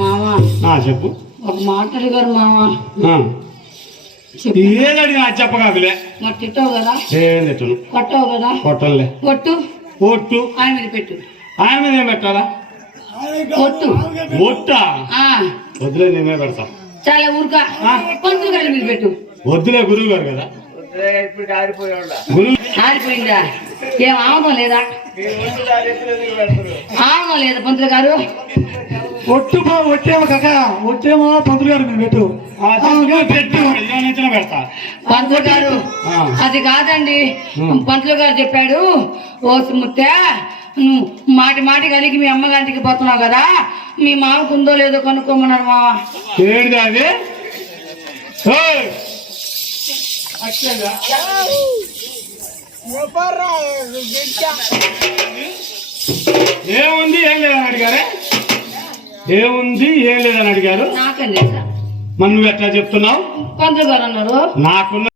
మావా చెప్పు. ఒక మాట అడిగారు మావా. ఏదడిగా చెప్పగాకులే. మరి తిట్టావు కదా, ఏం తిట్టను. కొట్టావు కదా, కొట్టలే. ఒట్టు ఒట్టు ఆయన మీద పెట్టు. ఆయన మీద ఏం పెట్టాలా? ఒట్టు. ఒట్టా? వద్దులే, నేనే పెడతా. చాలా ఊరుక పంతులు గారి మీద పెట్టు. వద్దులే, గురువు గారు కదా. ఆరిపోయిందా? ఏం ఆమదం లేదా? ఆమదం లేదా పంతులు గారు? ఒట్టేమో కాక, ఒట్టేమో పంతులు గారు మీరు పెట్టు. పెడతా. పంతులు గారు అది కాదండి, పంతులు గారు చెప్పాడు, ఓ ముత్త నువ్వు మాటి మాటి కలిగి మీ అమ్మగారికి పోతున్నావు కదా, మీ మామకు ఉందో లేదో కనుక్కోమన్నారు మామ. ఏంటి అది? ఏముంది ఏం లేదని అడిగారే? ఏముంది ఏం లేదని అడిగారు. నాకండి మరి నువ్వు ఎట్లా చెప్తున్నావు? పంతులు గారు అన్నారు. నాకున్న